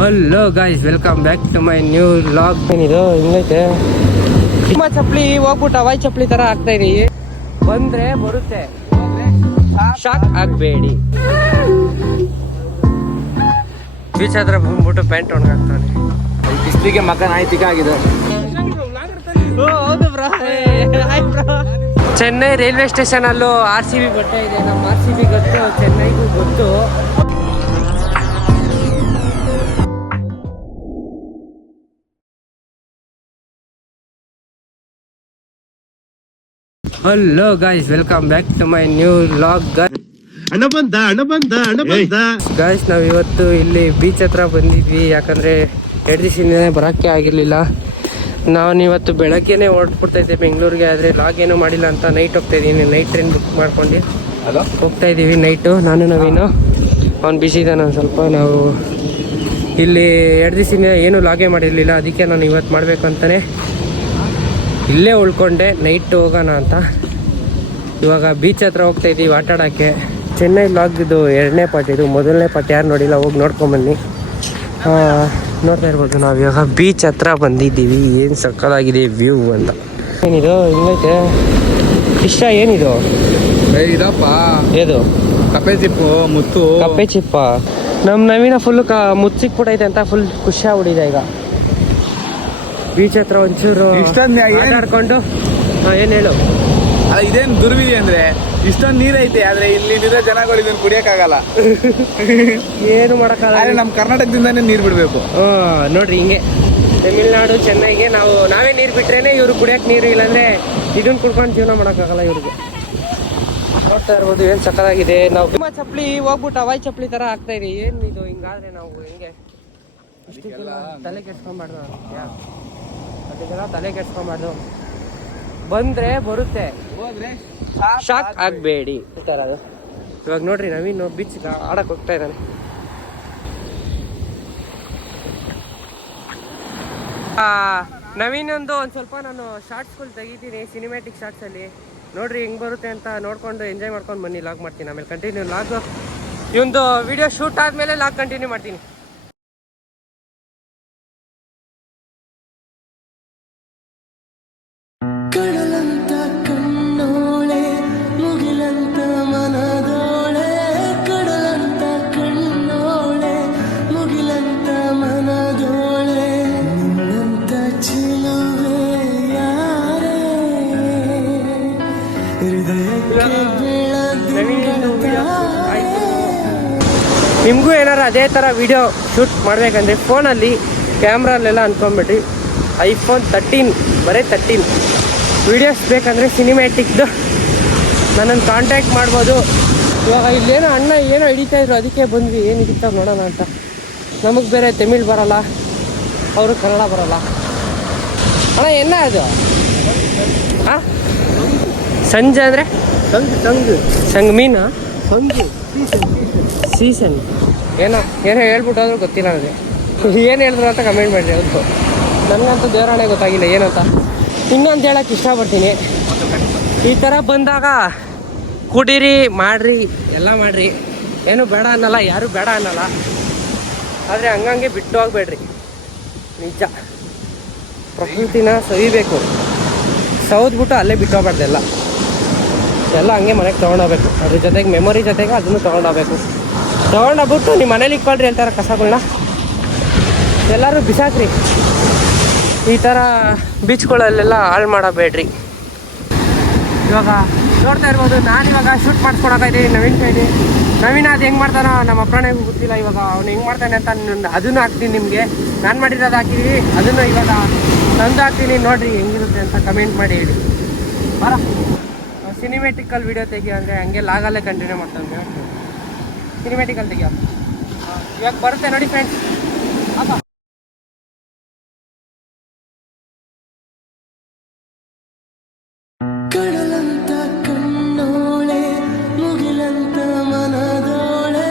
Hello guys welcome back to my new vlog ಏನಿದು ಹಿಂಗೈತೆ? ನಿಮ್ಮ ಚಪ್ಪಲಿ ಹೋಗ್ಬಿಟ್ಟು ಹವಾಯಿ ಚಪ್ಪಲಿ ತರ ಆಗ್ತಾ ಇದೀವಿ ಬಂದ್ರೆ ಬರುತ್ತೆ. ಶಾಕ್ ಆಗ್ಬೇಡಿ. ಬೀಚ್ ಹತ್ರ ಬಂದ್ಬಿಟ್ಟು ಪ್ಯಾಂಟ್ ಒಣಗಾಕ್ತಾನೆ. ಬಿಸ್ಲಿಗೆ ಮಕನ್ ಆಯ್ತಿಕ ಆಗಿದೆ. ಹೌದು ಬ್ರೋ. ಚೆನ್ನೈ ರೈಲ್ವೆ ಸ್ಟೇಷನ್ ಅಲ್ಲೂ ಆರ್ ಸಿ ಬಿ ಬಟ್ಟೆ ಇದೆ. ನಮ್ಮ ಆರ್ ಸಿ ಬಿ ಗೊತ್ತು ಚೆನ್ನೈಗೂ ಗೊತ್ತು. Hello guys welcome back to my new vlog ಹಣ ಬಂದ ಹಣ ಬಂದ ಹಣ ಬಂದ. ಗಾಯ್ಸ್ ನಾವು ಇವತ್ತು ಇಲ್ಲಿ ಬೀಚ್ ಹತ್ರ ಬಂದಿದ್ವಿ. ಯಾಕಂದ್ರೆ ಎರಡು ದಿವಸದಿಂದ ಬರೋಕ್ಕೆ ಆಗಿರಲಿಲ್ಲ. ನಾನು ಇವತ್ತು ಬೆಳಗ್ಗೆನೆ ಹೊರಟ್ಬಿಡ್ತೈತೆ ಬೆಂಗಳೂರಿಗೆ ಆದರೆ ಲಾಗ್ ಏನೂ ಮಾಡಿಲ್ಲ ಅಂತ ನೈಟ್ ಹೋಗ್ತಾ ಇದ್ದೀನಿ. ನೈಟ್ ಟ್ರೈನ್ ಬುಕ್ ಮಾಡ್ಕೊಂಡು ಹೋಗ್ತಾ ಇದ್ದೀವಿ ನೈಟು ನಾನು ನವೀನು ಅವ್ನು ಬಿಸಿ ಇದ್ದಾನೆ ಒಂದು ಸ್ವಲ್ಪ. ನಾವು ಇಲ್ಲಿ ಎರಡು ದಿವಸದಿಂದ ಏನು ಲಾಗೇ ಮಾಡಿರಲಿಲ್ಲ. ಅದಕ್ಕೆ ನಾನು ಇವತ್ತು ಮಾಡಬೇಕು ಅಂತಲೇ ಇಲ್ಲೇ ಉಳ್ಕೊಂಡೆ ನೈಟ್ ಹೋಗೋಣ ಅಂತ. ಇವಾಗ ಬೀಚ್ ಹತ್ರ ಹೋಗ್ತಾ ಇದ್ದೀವಿ ಆಟ ಆಡೋಕ್ಕೆ. ಚೆನ್ನೈ ಲಾಗ್ದು ಎರಡನೇ ಪಾರ್ಟ್ ಇದು ಮೊದಲನೇ ಪಾರ್ಟ್ ಯಾರು ನೋಡಿಲ್ಲ ಹೋಗಿ ನೋಡ್ಕೊಂಬನ್ನಿ ನೋಡ್ತಾ ಇರ್ಬೋದು ನಾವು ಇವಾಗ ಬೀಚ್ ಹತ್ರ ಬಂದಿದ್ದೀವಿ ಏನು ಸಕ್ಕದಾಗಿದೆ ವ್ಯೂ ಅಂತ. ಏನಿದು ಹಿಂಗೈತೆ? ಇಷ್ಟ ಏನಿದು? ಇದಪ್ಪ. ಏದು? ಕಪ್ಪೆ ಚಿಪ್ಪು ಮುತ್ತು. ಕಪ್ಪೆ ಚಿಪ್ಪ? ನಮ್ಮ ನವೀನ ಫುಲ್ ಕ ಮುಚ್ಚಿಕ್ಬಿಟ್ಟೈತೆ ಅಂತ ಫುಲ್ ಖುಷಿ ಆಗ್ಬಿಟ್ಟಿದೆ ಈಗ. ಬೀಚ್ ಹತ್ರ ಒಂಚೂರು ಇಷ್ಟೊಂದು ಏನ್- ಆಟ ಆಡ್ಕೊಂಡು ಏನು ಹೇಳು? ಅಲ್ಲ ಇದೇನ್ ದುರ್ವಿ ಅಂದ್ರೆ ಇಷ್ಟೊಂದ್ ನೀರೈತೆ ಆದ್ರೆ ಇಲ್ಲಿ ಜನಗಳು ಇದನ್ನ ಕುಡಿಯಕ್ಕಾಗಲ್ಲ. ಏನು ಆದ್ರೆ ಮಾಡೋಕ್ಕಾಗಲ್ಲ ನಮ್ ಕರ್ನಾಟಕದಿಂದಾನೇ ನೀರ್ ಬಿಡ್ಬೇಕು. ಹಾ ನೋಡ್ರಿ ಹಿಂಗೆ. ತಮಿಳ್ನಾಡು ಚೆನ್ನೈಗೆ ನಾವು ನಾವೇ ನೀರು ಬಿಟ್ರೇನೆ ಇವ್ರು ಕುಡಿಯಕ್ ನೀರು ಇಲ್ಲಾಂದ್ರೆ ಇದನ್ನ ಕುಡ್ಕೊಂಡು ಜೀವನ ಮಾಡೋಕ್ಕಾಗಲ್ಲ ಇವ್ರಿಗೆ. ನೋಡ್ತಾ ಇರ್ಬೋದು ಏನು ಸಕ್ಕದಾಗಿದೆ ನಾವು ನಿಮ್ಮ ಚಪ್ಪಲಿ ಹೋಗ್ಬಿಟ್ಟು ಅವಾಯ್ ಚಪ್ಪಲಿ ತರ ಆಗ್ತಾ ಇದೆ. ಏನು ಇದು? ಹಿಂಗಾದ್ರೆ ನಾವು ಹಿಂಗೆ? ಅಷ್ಟಕ್ಕೆಲ್ಲ ತಲೆ ಕೆಡ್ಸ್ಕೊಂಬಾರ್ದು. ಅದಕ್ಕೆಲ್ಲ ತಲೆ ಕೆಡ್ಸ್ಕೊಂಬಾರ್ದು. ಬಂದ್ರೆ ಬರುತ್ತೆ. ಶಾಕ್ ಆಗಬೇಡಿ. ಅದು ಇವಾಗ ನೋಡ್ರಿ ನವೀನ್ ಬೀಚ್ ಆಡಕ್ಕೆ ಹೋಗ್ತಾ ಇದ್ದಾನೆ ಆ, ನವೀನ್ ಒಂದು ಒಂದು ಸ್ವಲ್ಪ ನಾನು ಶಾರ್ಟ್ಸ್ಗಳು ತೆಗಿತೀನಿ ಸಿನಿಮ್ಯಾಟಿಕ್ ಶಾರ್ಟ್ಸಲ್ಲಿ ನೋಡ್ರಿ ಹೆಂಗ್ ಬರುತ್ತೆ ಅಂತ ನೋಡ್ಕೊಂಡು ಎಂಜಾಯ್ ಮಾಡ್ಕೊಂಡು ಬನ್ನಿ ಲಾಗ್ ಮಾಡ್ತೀನಿ. ಆಮೇಲೆ ಕಂಟಿನ್ಯೂ ಲಾಗ್ ಇವೊಂದು ವಿಡಿಯೋ ಶೂಟ್ ಆದಮೇಲೆ ಲಾಗ್ ಕಂಟಿನ್ಯೂ ಮಾಡ್ತೀನಿ. ನಿಮಗೂ ಏನಾರು ಅದೇ ಥರ ವಿಡಿಯೋ ಶೂಟ್ ಮಾಡಬೇಕಂದ್ರೆ ಫೋನಲ್ಲಿ ಕ್ಯಾಮ್ರಲ್ಲೆಲ್ಲ ಅನ್ಕೊಂಬಿಟ್ರಿ ಐಫೋನ್ ತರ್ಟೀನ್ ಬರೀ ತರ್ಟೀನ್ ವಿಡಿಯೋಸ್ ಬೇಕಂದರೆ ಸಿನಿಮ್ಯಾಟಿಕ್ದು ನನ್ನನ್ನು ಕಾಂಟ್ಯಾಕ್ಟ್ ಮಾಡ್ಬೋದು. ಇವಾಗ ಇಲ್ಲೇನೋ ಅಣ್ಣ ಏನೋ ಹಿಡಿತಾ ಇದ್ರು ಅದಕ್ಕೆ ಬಂದ್ವಿ. ಏನು ಹಿಡಿತಾವ್ ನೋಡೋಣ ಅಂತ. ನಮಗೆ ಬೇರೆ ತಮಿಳ್ ಬರೋಲ್ಲ ಅವರು ಕನ್ನಡ ಬರೋಲ್ಲ. ಅಣ್ಣ ಏನ ಅದು? ಹಾಂ ಸಂಜೆ ಅಂದರೆ? ಸಂಗ್ ಸಂಗ್ ಸಂಗ್ ಮೀನಾ? ಸಂಗ್ ಸೀಸನ್ ಏನೋ ಏನೋ ಹೇಳ್ಬಿಟ್ಟು ಆದ್ರೂ ಗೊತ್ತಿಲ್ಲ ನನಗೆ. ಏನು ಹೇಳಿದ್ರು ಅಂತ ಕಮೆಂಟ್ ಮಾಡಿರಿ ಹೌದು ನನಗಂತೂ ದೇವರಾಣೆ ಗೊತ್ತಾಗಿಲ್ಲ, ಏನಂತ? ಇನ್ನೊಂದು ಹೇಳಕ್ಕೆ ಇಷ್ಟಪಡ್ತೀನಿ. ಈ ಥರ ಬಂದಾಗ ಕುಡೀರಿ, ಮಾಡಿರಿ, ಎಲ್ಲ ಮಾಡಿರಿ. ಏನು ಬೇಡ ಅನ್ನಲ್ಲ, ಯಾರು ಬೇಡ ಅನ್ನಲ್ಲ. ಆದರೆ ಹಂಗಂಗೆ ಬಿಟ್ಟು ಹೋಗ್ಬೇಡ್ರಿ. ನಿಜ. ಪ್ರಕೃತಿನ ಸವಿಬೇಕು. ಸೌದ್ಬಿಟ್ಟು ಅಲ್ಲೇ ಬಿಟ್ಟು ಹೋಗ್ಬಾರ್ದು ಎಲ್ಲ ಎಲ್ಲ ಹಂಗೆ ಮನೆಗೆ ತೊಗೊಂಡೋಗ್ಬೇಕು ಅದ್ರ ಜೊತೆಗೆ ಮೆಮೊರಿ ಜೊತೆಗೆ ಅದನ್ನು ತೊಗೊಂಡೋಗ್ಬೇಕು ತೊಗೊಂಡೋಗ್ಬಿಟ್ಟು ನಿಮ್ಮ ಮನೇಲಿ ಇಕ್ಕೊಳ್ರಿ ಅಂತಾರೆ ಕಸಗಳನ್ನ ಎಲ್ಲರೂ ಬಿಸಾಕ್ರಿ. ಈ ಥರ ಬೀಚ್ಗಳಲ್ಲೆಲ್ಲ ಹಾಳು ಮಾಡಬೇಡ್ರಿ. ಇವಾಗ ನೋಡ್ತಾ ಇರ್ಬೋದು, ನಾನು ಇವಾಗ ಶೂಟ್ ಮಾಡಿಸ್ಕೊಳಕೈತೀನಿ ನವೀನ್ ಕೈಲಿ. ನವೀನ್ ಅದು ಹೆಂಗೆ ಮಾಡ್ತಾನೋ ನಮ್ಮ ಅಪ್ಪಣೆಗೂ ಗೊತ್ತಿಲ್ಲ, ಇವಾಗ ಅವ್ನು ಹೆಂಗೆ ಮಾಡ್ತಾನೆ ಅಂತ ನಾನು ಅದನ್ನು ಹಾಕ್ತೀನಿ ನಿಮಗೆ. ನಾನು ಮಾಡಿರೋದು ಹಾಕಿದೀವಿ, ಅದನ್ನು ಇವಾಗ ತಂದು ಹಾಕ್ತೀನಿ, ನೋಡಿರಿ ಹೆಂಗಿರುತ್ತೆ ಅಂತ ಕಮೆಂಟ್ ಮಾಡಿ ಹೇಳಿ. ಬರ ಸಿನಿಮೆಟಿಕಲ್ ವಿಡಿಯೋ ತೆಗಿಯೋ ಅಂದರೆ ಹಂಗೆ ಲಾಗಲ್ಲೇ ಕಂಟಿನ್ಯೂ ಮಾಡ್ತಾನೆ. ಸಿನಿಮೆಟಿಕಲ್ ತೆಗಿಯೋ ಇವಾಗ ಬರುತ್ತೆ ನೋಡಿ ಫ್ರೆಂಡ್ಸ್ ಅಪ್ಪ. ಕಡಲಂತ ಕಣ್ಣೋಳೆ ಮುಗಿಲಂತ ಮನದೋಳೆ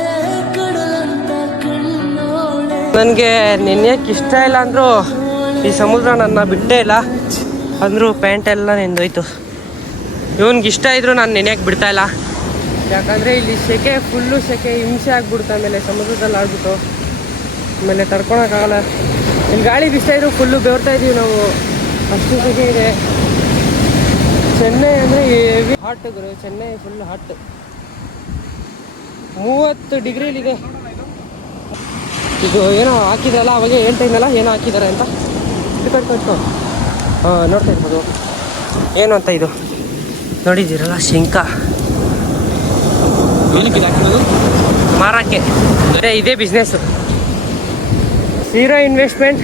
ಕಡಲಂತ ಕಣ್ಣೋಳೆ. ನನಗೆ ನೆನೆಯಕ್ಕೆ ಇಷ್ಟ ಇಲ್ಲ ಅಂದರೂ ಈ ಸಮುದ್ರ ನನ್ನ ಬಿಟ್ಟೇ ಇಲ್ಲ. ಅಂದರೂ ಪ್ಯಾಂಟ್ ಎಲ್ಲ ನೆಂದೋಯ್ತು ಇವನ್ಗೆ ಇಷ್ಟ ಇದ್ರು ನಾನು ನೆನೆಯಕ್ಕೆ ಬಿಡ್ತಾ ಇಲ್ಲ. ಯಾಕಂದರೆ ಇಲ್ಲಿ ಸೆಕೆ ಫುಲ್ಲು ಸೆಕೆ ಹಿಂಸೆ ಆಗ್ಬಿಡ್ತು ಆಮೇಲೆ ಸಮುದ್ರದಲ್ಲಿ ಆಗ್ಬಿಟ್ಟು ಆಮೇಲೆ ತಡ್ಕೊಳಕ್ಕಾಗಲ್ಲ ಇಲ್ಲಿ ಗಾಳಿ ಬಿಸ್ತಾ ಇದ್ರು ಫುಲ್ಲು ಬೆವರ್ತಾ ಇದೀವಿ ನಾವು. ಅಷ್ಟು ಸೆಕೆ ಇದೆ. ಚೆನ್ನೈ ಅಂದರೆ ಹೆವಿ ಹಾಟ್ ಗುರು. ಚೆನ್ನೈ ಫುಲ್ ಹಾಟ್ ಮೂವತ್ತು ಡಿಗ್ರಿಲಿದೆ ಇದು ಏನೋ ಹಾಕಿದ್ರಲ್ಲ, ಅವಾಗ ಹೇಳ್ತಾ ಇದ್ನಲ್ಲ, ಏನೋ ಹಾಕಿದ್ದಾರೆ ಅಂತ. ಹಾಂ, ನೋಡ್ತಾ ಇರ್ಬೋದು. ಏನು ಅಂತ ಇದು? ನೋಡಿದ್ದೀರಲ್ಲ ಶಂಕ ಏನಕ್ಕೆ ಹಾಕಿರೋದು? ಮಾರಕ್ಕೆ. ಅದೇ ಇದೇ business zero investment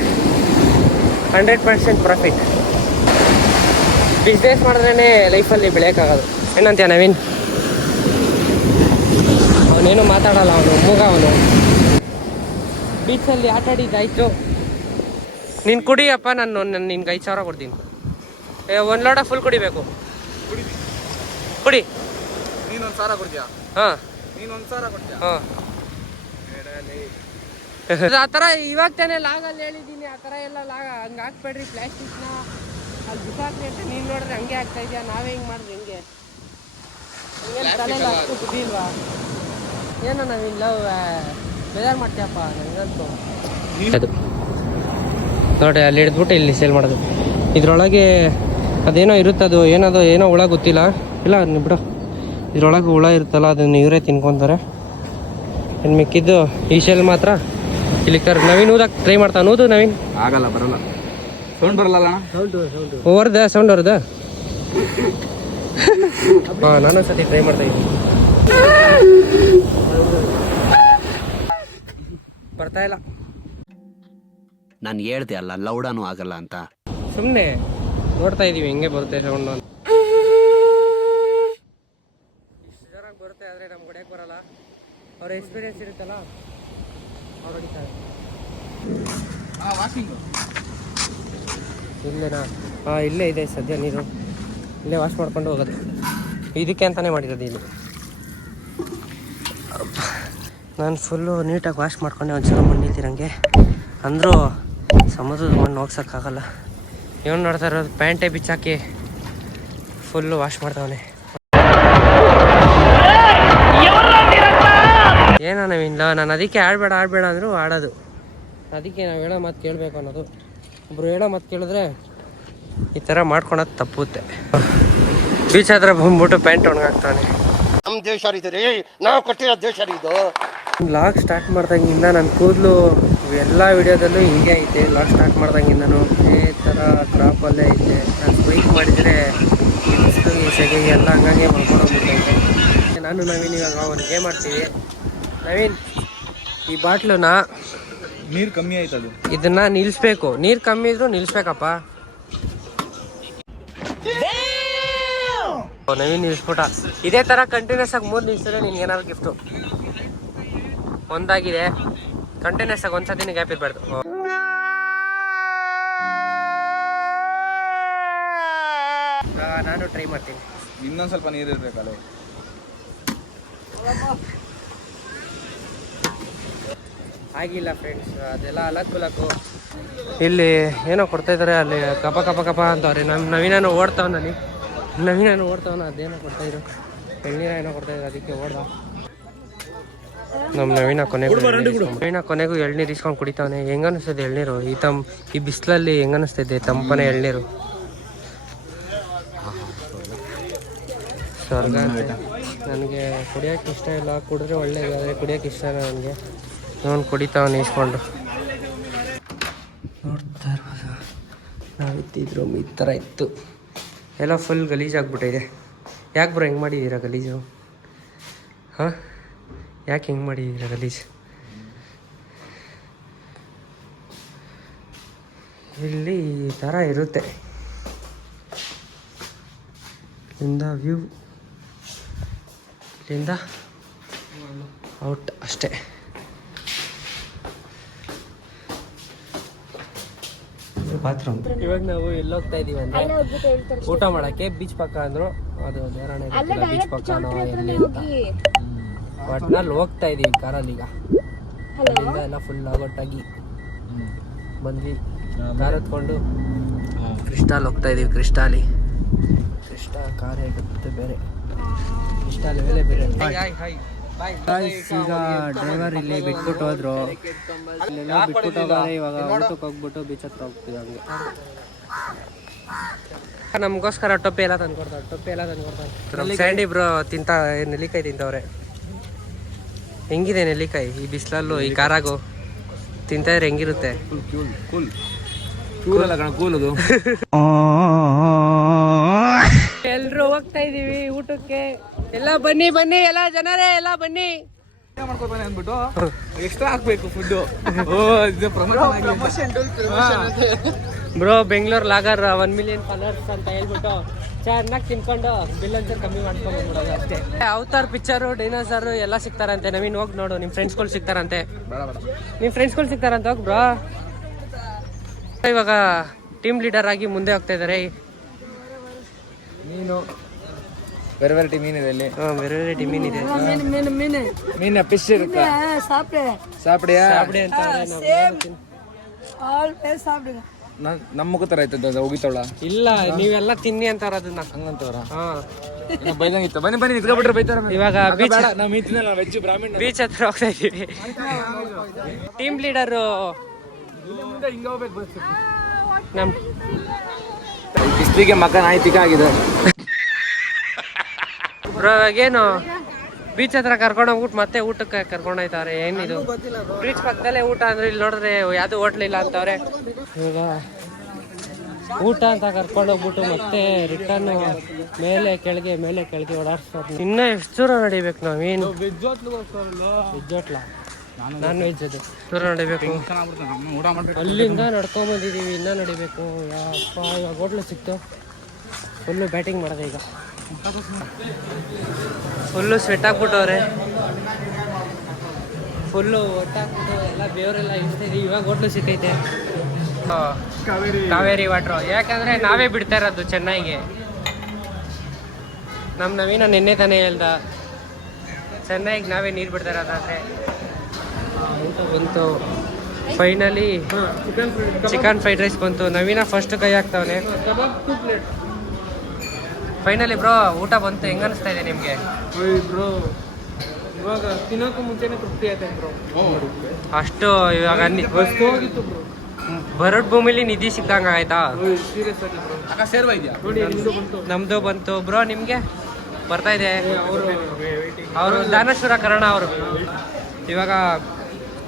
hundred percent profit business ಮಾಡಿದ್ರೇ ಲೈಫಲ್ಲಿ ಬೆಳೆಯೋಕ್ಕಾಗೋದು. ಏನಂತೀಯ ನವೀನ್? ಅವನೇನು ಮಾತಾಡಲ್ಲ ಅವನು ಮೂಗ ಅವನು. ಬೀಚಲ್ಲಿ ಆಟ ಆಡಿದ್ದಾಯ್ತು ನೀನು ಕುಡಿಯಪ್ಪ ನಾನು ನಾನು ನಿನ್ಗೆ ಐದು ಸಾವಿರ ಕೊಡ್ತೀನಿ. ಏ ಒಂದು ಲೋಟ ಫುಲ್ ಕುಡಿಬೇಕು. ಕುಡಿ. ನೀನೊಂದು ಸಾವಿರ ಕೊಡ್ತೀಯಾ? ಹಾಂ. ನೀನೊಂದು ಸಾವಿರ ಕೊಡ್ತೀಯಾ? ಹಾಂ. ಆ ಥರ ಇವಾಗ ತಾನೇ ಲಾಗಲ್ಲಿ ಹೇಳಿದ್ದೀನಿ ಆ ಥರ ಎಲ್ಲ ಲಾಗ ಹಂಗೆ ಹಾಕ್ಬೇಡ್ರಿ ಪ್ಲ್ಯಾಸ್ಟಿಕ್ನ ಅಲ್ಲಿ ಬಿಸಾಕ್ರಿ ಅಂತ ನೀನು ನೋಡಿದ್ರೆ ಹಂಗೆ ಆಗ್ತಾ ಇದೆಯಾ? ನಾವೇ ಹಿಂಗೆ ಮಾಡಿದ್ರೆ ಹೆಂಗೆ? ತಲೆಯಲ್ಲಿ ಅಷ್ಟು ಬುದ್ಧಿ ಇಲ್ವಾ ಏನೋ ನಾವಿನ್ ಲವ್ ಬೇಜಾರು ಮಾಡ್ತೀಯಪ್ಪ ನನಗಂತೂ ಅದು. ನೋಡಿ ಅಲ್ಲಿ ಹಿಡಿದ್ಬಿಟ್ಟು ಇಲ್ಲಿ ಸೇಲ್ ಮಾಡೋದು. ಇದ್ರೊಳಗೆ ಅದೇನೋ ಇರುತ್ತದು ಏನದು ಏನೋ ಹುಳ ಗೊತ್ತಿಲ್ಲ. ಇಲ್ಲ ಬಿಡು. ಇದ್ರೊಳಗೆ ಹುಳ ಇರುತ್ತಲ್ಲ ಅದನ್ನು ಇವರೇ ತಿನ್ಕೊತಾರೆ. ಇನ್ನು ಮಿಕ್ಕಿದ್ದು ಈ ಶೆಲ್ ಮಾತ್ರ. ಇಲ್ಲಿ ಕರ್ ನವೀನ್ ಊದಕ್ಕೆ ಟ್ರೈ ಮಾಡ್ತಾನೆ. ಊದು ನವೀನ್. ಆಗಲ್ಲ ಬರಲ್ಲ. ಸೌಂಡ್ ಬರಲ್ಲ ಅಣ್ಣ ಓವರ್ದ ಸೌಂಡ್ ಅವ್ರದ ಹಾಂ ನಾನು ಸತಿ ಟ್ರೈ ಮಾಡ್ತಾ ಇದ್ದೀನಿ. ಬರ್ತಾ ಇಲ್ಲ. ನಾನು ಹೇಳ್ದೆ ಅಲ್ಲ ಲೌಡಾನು ಆಗಲ್ಲ ಅಂತ. ಸುಮ್ಮನೆ ನೋಡ್ತಾ ಇದೀವಿ ಹೆಂಗೆ ಬರುತ್ತೆ ಸೌಂಡ್ ಅಂತ ಇಷ್ಟು ಜನ ಬರುತ್ತೆ ಆದರೆ ನಮ್ಗೆ ಹೊಡೆಯಕ್ಕೆ ಬರಲ್ಲ ಅವ್ರ ಎಕ್ಸ್ಪೀರಿಯನ್ಸ್ ಇರುತ್ತಲ್ಲ ಅವ್ರು ಹೊಡಿತಾರೆ. ಇಲ್ಲೇನಾ ಹಾಂ ಇಲ್ಲೇ ಇದೆ ಸದ್ಯ ನೀರು. ಇಲ್ಲೇ ವಾಶ್ ಮಾಡ್ಕೊಂಡು ಹೋಗೋದು. ಇದಕ್ಕೆ ಅಂತಲೇ ಮಾಡಿರೋದು ಇಲ್ಲಿ. ನಾನು ಫುಲ್ಲು ನೀಟಾಗಿ ವಾಶ್ ಮಾಡ್ಕೊಂಡೆ ಒಂದ್ಸಲ ಮಣ್ಣು ನನಗೆ ಅಂದರೂ ಸಮುದ್ರದ ಮಣ್ಣು ಹೋಗ್ಸೋಕ್ಕಾಗಲ್ಲ. ಇವನು ನೋಡ್ತಾ ಇರೋದು ಪ್ಯಾಂಟೇ ಬಿಚ್ಚಾಕಿ ಫುಲ್ಲು ವಾಶ್ ಮಾಡ್ತಾವನೆ ಏನೋ ನಾವಿಲ್ಲ ನಾನು ಅದಕ್ಕೆ ಆಡಬೇಡ ಆಡಬೇಡ ಅಂದರೂ ಆಡೋದು. ಅದಕ್ಕೆ ನಾವು ಹೇಳೋ ಮಾತು ಕೇಳಬೇಕು ಅನ್ನೋದು. ಒಬ್ರು ಹೇಳೋ ಮಾತು ಕೇಳಿದ್ರೆ ಈ ಥರ ಮಾಡ್ಕೊಳೋದು ತಪ್ಪುತ್ತೆ. ಬೀಚ್ ಹತ್ರ ಬಂದ್ಬಿಟ್ಟು ಪ್ಯಾಂಟ್ ಒಣಗಾಕ್ತಾನೆ. ನಮ್ಮ ದೇಶ ಇದು ರೀ ನಾವು ಕೊಟ್ಟಿರೋ ದೇಶ ಇದು. ಲಾಗ್ ಸ್ಟಾರ್ಟ್ ಮಾಡ್ದಂಗಿಂದ ನನ್ನ ಕೂದಲು ಎಲ್ಲ ವಿಡಿಯೋದಲ್ಲೂ ಹಿಂಗೆ ಐತೆ. ಲಾಗ್ ಸ್ಟಾರ್ಟ್ ಮಾಡ್ದಂಗಿಂದ ಇದೇ ಥರ ಕ್ರಾಪಲ್ಲೇ ಐತೆ. ನಾನು ಬೈಕ್ ಮಾಡಿದರೆ ಸೆಗೆಗೆ ಎಲ್ಲ ಹಂಗಂಗೆ ಮಾಡ್ಕೊಂಡೋಗ್ಬಿಟ್ಟೈತೆ ನಾನು ನವೀನ್ ಇವಾಗ ಒಂದು ಗೇಮ್ ಮಾಡ್ತೀವಿ. ನವೀನ್ ಈ ಬಾಟ್ಲನ್ನ ನೀರು ಕಮ್ಮಿ ಆಯ್ತು ಅದು. ಇದನ್ನ ನಿಲ್ಸ್ಬೇಕು. ನೀರು ಕಮ್ಮಿ ಇದ್ರು ನಿಲ್ಸ್ಬೇಕಪ್ಪ. ನವೀನ್ ನಿಲ್ಸ್ಬಿಟ ಇದೇ ತರ ಕಂಟಿನ್ಯೂಸ್ ಆಗಿ ಮೂರು ನಿಲ್ಸಿದ್ರೆ ನಿನ್ಗೆ ಏನಾದ್ರು ಗಿಫ್ಟು ಒಂದಾಗಿದೆ. ಕಂಟಿನ್ಯೂಸ್ ಆಗಿ ಒಂದ್ಸತಿ ಗ್ಯಾಪ್ ಇರಬಾರ್ದು. ನಾನು ಟ್ರೈ ಮಾಡ್ತೀನಿ. ಇನ್ನೊಂದು ಸ್ವಲ್ಪ ನೀರು ಇರ್ಬೇಕಲ್ಲ. ಆಗಿಲ್ಲ ಫ್ರೆಂಡ್ಸ್ ಅದೆಲ್ಲ ಅಲಕ್ಕು ಲಕ್ಕು ಇಲ್ಲಿ ಏನೋ ಕೊಡ್ತಾ ಇದ್ದಾರೆ ಅಲ್ಲಿ ಕಪ ಕಪ ಕಪ ಅಂತವ್ರೆ ನಮ್ಮ ನವೀನೂ ಓಡ್ತಾವನ ಅಲ್ಲಿ. ನವೀನೂ ಓಡ್ತಾವನ ಅದೇನೋ ಕೊಡ್ತಾ ಇದ್ರು. ಎಳ್ನೀರ ಏನೋ ಕೊಡ್ತಾ ಇದ್ರು ಅದಕ್ಕೆ ಓಡ್ದ. ನಮ್ಮ ನವೀನ ಕೊನೆಗೂ ನವೀನ ಕೊನೆಗೂ ಎಳ್ನೀರು ಇಸ್ಕೊಂಡು ಕುಡಿತಾವನೆ ಹೆಂಗ ಅನಿಸ್ತದೆ ಎಳ್ನೀರು? ಈ ತಮ್ ಈ ಬಿಸಿಲಲ್ಲಿ ಹೆಂಗ ಅನಿಸ್ತದೆ ತಂಪನೆ ಎಳ್ನೀರು? ಸ್ವರ್ಗ ನನಗೆ ಕುಡಿಯೋಕೆ ಇಷ್ಟ ಇಲ್ಲ. ಕುಡಿದ್ರೆ ಒಳ್ಳೇದು ಆದರೆ ಕುಡಿಯೋಕೆ ಇಷ್ಟ ನನಗೆ? ಇವನು ಕುಡಿತಾವನು ಇಸ್ಕೊಂಡು ನೋಡ್ತಾ ಇರ್ಬೋದು. ನಾವಿತ್ತಿದ್ರು ಈ ಥರ ಇತ್ತು. ಎಲ್ಲ ಫುಲ್ ಗಲೀಜಾಗ್ಬಿಟ್ಟಿದೆ ಯಾಕೆ ಬ್ರೋ ಹೆಂಗೆ ಮಾಡಿದ್ದೀರಾ ಗಲೀಜು? ಹಾಂ? ಯಾಕೆ ಹೆಂಗೆ ಮಾಡಿದ್ದೀರಾ ಗಲೀಜು? ಇಲ್ಲಿ ಈ ಥರ ಇರುತ್ತೆ. ಇಲ್ಲಿಂದ ವ್ಯೂ ಇಲ್ಲಿಂದ ಔಟ್ ಅಷ್ಟೇ. ಬಾತ್ರೂಮ್ ಇವಾಗ ನಾವು ಎಲ್ಲಿ ಹೋಗ್ತಾ ಇದೀವಿ ಅಂದ್ರೆ ಊಟ ಮಾಡಕ್ಕೆ ಬೀಚ್ ಪಕ್ಕ ಅಂದ್ರು ಅದು ದೇವರಾಣೆ ಬೀಚ್ ಪಕ್ಕ ಒಟ್ನಲ್ಲಿ ಹೋಗ್ತಾ ಇದೀವಿ ಕಾರಲ್ಲಿ ಈಗ. ಅಲ್ಲಿಂದ ಎಲ್ಲ ಫುಲ್ ಒಟ್ಟಾಗಿ ಬಂದ್ವಿ. ಕಾರ್ ಹತ್ಕೊಂಡು ಕ್ರಿಸ್ಟಾಲ್ ಹೋಗ್ತಾ ಇದೀವಿ ಕ್ರಿಸ್ಟಾಲಿ. ಕ್ರಿಸ್ಟಾ ಕಾರ್ ಹೇಗುತ್ತೆ ಬೇರೆ. ಕ್ರಿಸ್ಟಾಲ್ ಮೇಲೆ ಬೇರೆ ಹಾಯ್ ಹಾಯ್ ಈಗ ಡ್ರೈವರ್ ಇಲ್ಲಿ ಬಿಟ್ಬಿಟ್ಟು ಹೋದ್ರು. ಇಲ್ಲೆಲ್ಲ ಬಿಟ್ಬಿಟ್ಟು ಹೋಗೋರೆ ಇವಾಗ ಊಟಕ್ಕೆ ಹೋಗ್ಬಿಟ್ಟು ಬೀಚ್ ಹತ್ರ ಹೋಗ್ತೀವಿ ಹಂಗೆ ನಮಗೋಸ್ಕರ ಟೊಪ್ಪಿ ಎಲ್ಲ ತಂದು ಕೊಡ್ತಾರೆ ಟೊಪ್ಪಿ ಎಲ್ಲ ತಂದು ಕೊಡ್ತಾರೆ ಸ್ಯಾಂಡಿ ಬ್ರೋ ತಿಂತ ನೆಲ್ಲಿಕಾಯಿ ತಿಂತವ್ರೆ. ಹೆಂಗಿದೆ ನೆಲ್ಲಿಕಾಯಿ? ಈ ಬಿಸಿಲಲ್ಲೂ ಈ ಕಾರಾಗು ತಿಂತಾ ಇದ್ರೆ ಹೆಂಗಿರುತ್ತೆ? ಕೂಲ್ ಕೂಲ್ ಕೂಲ್ ಕೂಲ್ ಅದು. ಎಲ್ರು ಹೋಗ್ತಾ ಇದೀವಿ ಊಟಕ್ಕೆ. ಎಲ್ಲ ಬನ್ನಿ ಬನ್ನಿ ಎಲ್ಲ ಜನರೇ ಎಲ್ಲ ಬನ್ನಿ. ಮಾಡ್ಕೊತಾನೆ ಅಂದ್ಬಿಟ್ಟು ಎಕ್ಸ್ಟ್ರಾ ಹಾಕ್ಬೇಕು food bro Bengaluru vlogger one million colours ಅಂತ. ಹೇಳ್ಬಿಟ್ಟು ಚೆನ್ನಾಗಿ ತಿನ್ಕೊಂಡು ಬಿಲ್ ಅಂತ ಕಮ್ಮಿ ಮಾಡ್ಕೊಂಡು ಅಷ್ಟೇ. ಅವತಾರ್ ಪಿಕ್ಚರು ಡೈನೋಸರ್ ಎಲ್ಲ ಸಿಗ್ತಾರಂತೆ. ನವೀನ್ ಹೋಗಿ ನೋಡು ನಿಮ್ಮ ಫ್ರೆಂಡ್ಸ್ಗಳು ಸಿಗ್ತಾರಂತೆ. ಬೇಡ ಬೇಡ. ನಿಮ್ಮ ಫ್ರೆಂಡ್ಸ್ಗಳು ಸಿಗ್ತಾರಂತ ಹೋಗಿ ಬ್ರೋ ಇವಾಗ ಟೀಮ್ ಲೀಡರ್ ಆಗಿ ಮುಂದೆ ಹೋಗ್ತಾ ಇದ್ದಾರೆ ಮೀನು ಬೇರೆ ವೆರೈಟಿ ಮೀನಿದೆ ಇಲ್ಲಿ ಬೇರೆ ವೆರೈಟಿ ಮೀನ್ ಇದೆ ಮೀನ. ಫಿಶ್ ಇರುತ್ತೆ? ಸಾಪಡಿಯಾ ಸಾಬ್ಡಿ ಅಂತ ಅವ್ರೆ, ನಾವು ತಿನ್- ನನ್- ನಮ್ಮ ಮುಖ ತರ ಆಯ್ತದ ಅದು ಹೋಗಿತ್ತವಳ ಇಲ್ಲ ನೀವೆಲ್ಲ ತಿನ್ನಿ ಅಂತಾರ ಅದನ್ನ. ಹಂಗಂತವ್ರ? ಹಾ. ಬೈದಂಗಿತ್ತು. ಬನ್ನಿ ಬನ್ನಿ ನಿಂತ್ಕೊಬಿಟ್ರೆ ಬೈತಾರ ಇವಾಗ ಬೀಚ್ ಬೇಡ ನಾವು ಮೀತಿನಲ್ಲ ವೆಜ್ ಬ್ರಾಹ್ಮಣ ಬೀಚ್ ಹತ್ರ ಹೋಗ್ತಾ ಇದೀವಿ ಟೀಮ್ ಲೀಡರು ಹಿಂಗ ಹೋಗ್ಬೇಕು ಬಸ್. ನಮ್ ಬಿಸ್ಲಿಗೆ ಮಕ ನಾಯಿ ತಿಕ್ಕ ಆಗಿದೆ. ಇವಾಗೇನು ಬೀಚ್ ಹತ್ರ ಕರ್ಕೊಂಡು ಹೋಗ್ಬಿಟ್ಟು ಮತ್ತೆ ಊಟಕ್ಕೆ ಕರ್ಕೊಂಡು ಹೋಯ್ತಾರೆ ಏನಿದು? ಬೀಚ್ ಪಕ್ಕದಲ್ಲೇ ಊಟ ಅಂದ್ರೆ ಇಲ್ಲಿ ನೋಡಿದ್ರೆ ಯಾವುದು ಹೋಟ್ಲ್ ಇಲ್ಲ ಅಂತವ್ರೆ. ಇವಾಗ ಊಟ ಅಂತ ಕರ್ಕೊಂಡು ಹೋಗ್ಬಿಟ್ಟು ಮತ್ತೆ ರಿಟರ್ನ್ ಮೇಲೆ ಕೆಳಗೆ ಮೇಲೆ ಕೆಳಗೆ ಓಡಾಡ್ಸ್ತಾರೆ. ಇನ್ನ ಎಷ್ಟು ದೂರ ನಡಿಬೇಕು ನಾವೇನು ಹೋಟ್ಲ ನಾನ್ ವೆಜ್ ಅದು ದೂರ ನಡಿಬೇಕು? ಅಲ್ಲಿಂದ ನಡ್ಕೊಂಡ್ ಬಂದಿದೀವಿ ಇನ್ನ ನಡಿಬೇಕು. ಯಪ್ಪ, ಇವಾಗ ಹೋಟ್ಲು ಸಿಕ್ತು. ಫುಲ್ಲು ಬ್ಯಾಟಿಂಗ್ ಮಾಡಿದೆ ಈಗ. ಫುಲ್ಲು ಸ್ವೆಟ್ ಹಾಕ್ಬಿಟ್ಟವ್ರೆ ಫುಲ್ಲು ಒಟ್ಟಾಕ್ಬಿಟ್ಟು ಎಲ್ಲ ಬೇವರೆಲ್ಲ ಇಳಿಸ್ತಿದ್ವಿ ಇವಾಗ ಹೋಟ್ಲು ಸಿಕ್ಕೈತೆ. ಕಾವೇರಿ. ವಾಟ್ರು ಯಾಕಂದ್ರೆ ನಾವೇ ಬಿಡ್ತಾ ಇರೋದು ಚೆನ್ನಾಗಿ. ನಮ್ಮ ನವೀನ ನಿನ್ನೆ ತಾನೇ ಹೇಳ್ದ. ಚೆನ್ನಾಗಿ ನಾವೇ ನೀರು ಬಿಡ್ತಾ ಇರೋದಾದ್ರೆ. ಬಂತು. ಬಂತು ಫೈನಲಿ ಚಿಕನ್ ಫ್ರೈಡ್ ರೈಸ್ ಬಂತು. ನವೀನ ಫಸ್ಟ್ ಕೈ ಹಾಕ್ತಾವನೆ. ಫೈನಲಿ ಬ್ರೋ ಊಟ ಬಂತು. ಹೆಂಗ ಅನಿಸ್ತಾ ಇದೆ ನಿಮಗೆ? ಬ್ರೋ ಇವಾಗ ತಿನ್ನೋಕ್ಕೂ ಮುಂಚೆನೆ ತೃಪ್ತಿ ಆಯ್ತು ಬ್ರೋ ಅಷ್ಟು ಇವಾಗ ನಿ- ಹೋಗಿತ್ತು ಬ್ರೋ ಬರಡ್ ಭೂಮಿಲಿ ನಿಧಿ ಸಿಕ್ಕಂಗ ಆಯ್ತಾ? ಸೀರಿಯಸ್ ಆಗಿ ಬ್ರೋ ಅಕ್ಕ ಸೇರ್ವಾ ಇದೆಯಾ? ನೋಡಿ ನಿಮ್ದು ಬಂತು. ನಮ್ದು ಬಂತು. ಬ್ರೋ ನಿಮ್ಗೆ? ಬರ್ತಾ ಇದೆ. ಅವರು ದಾನೇಶ್ವರ ಕರ್ಣ ಅವರು. ಇವಾಗ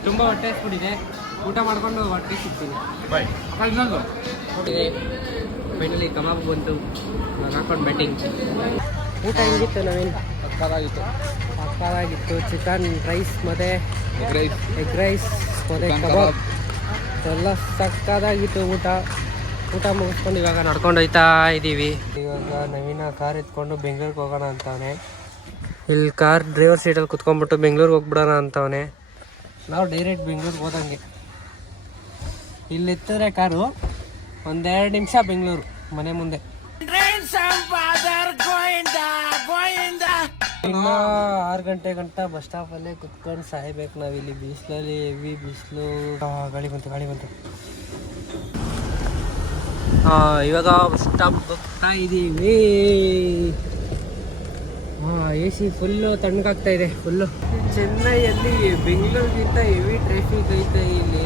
ತುಂಬಾ ಹೊಟ್ಟೆ ಹಸ್ಬಿಟ್ಟಿದೆ. ಊಟ ಮಾಡ್ಕೊಂಡು ಹೊಟ್ಟೆ ಸಿಗ್ತೀನಿ ಬಾಯ್ ಅಕ್ಕ ಇನ್ನೊಂದು. ಫೈನಲಿ ಕಬಾಬ್ ಬಂತು ಹಾಕೊಂಡು ಬ್ಯಾಟಿಂಗ್ ಊಟ ಹೆಂಗಿತ್ತು ನಾವೇನು? ಪಕ್ಕದಾಗಿತ್ತು. ಪಕ್ಕದಾಗಿತ್ತು. ಚಿಕನ್ ರೈಸ್ ಮತ್ತೆ ಎಗ್ ರೈಸ್ ಎಗ್ ರೈಸ್ ಮತ್ತು ಕಬಾಬ್ ಎಲ್ಲ ಸಕ್ಕದಾಗಿತ್ತು ಊಟ. ಊಟ ಮುಗಿಸ್ಕೊಂಡು ಇವಾಗ ನಡ್ಕೊಂಡು ಹೋಯ್ತಾ ಇದ್ದೀವಿ. ಇವಾಗ ನವೀನ ಕಾರ್ ಎತ್ಕೊಂಡು ಬೆಂಗಳೂರಿಗೆ ಹೋಗೋಣ ಅಂತವನೆ. ಇಲ್ಲಿ ಕಾರ್ ಡ್ರೈವರ್ ಸೀಟಲ್ಲಿ ಕುತ್ಕೊಂಡ್ಬಿಟ್ಟು ಬೆಂಗಳೂರಿಗೆ ಹೋಗ್ಬಿಡೋಣ ಅಂತವನೆ. ನಾವು ಡೈರೆಕ್ಟ್ ಬೆಂಗಳೂರಿಗೆ ಹೋದಂಗೆ. ಇಲ್ಲಿ ಎತ್ತಿದ್ರೆ ಕಾರು ಒಂದೆರಡು ನಿಮಿಷ ಬೆಂಗಳೂರು, ಮನೆ ಮುಂದೆ. ಆರು ಗಂಟೆ ಗಂಟ ಬಸ್ ಸ್ಟಾಪಲ್ಲೇ ಕುತ್ಕೊಂಡು ಸಾಯ್ಬೇಕು ನಾವ್ ಇಲ್ಲಿ ಬಿಸಿಲಲ್ಲಿ ಹೆವಿ ಬಿಸಿಲು. ಗಾಳಿ ಬಂತು ಗಾಳಿ ಬಂತು. ಇವಾಗ ಬಸ್ ಸ್ಟಾಪ್ ಹೋಗ್ತಾ ಇದ್ದೀವಿ ಎ ಸಿ ಫುಲ್ಲು ತಣ್ಣಗಾಗ್ತಾ ಇದೆ ಫುಲ್ಲು ಚೆನ್ನೈಯಲ್ಲಿ ಬೆಂಗಳೂರಿಗಿಂತ ಹೆವಿ ಟ್ರಾಫಿಕ್ ಐತೆ ಇಲ್ಲಿ.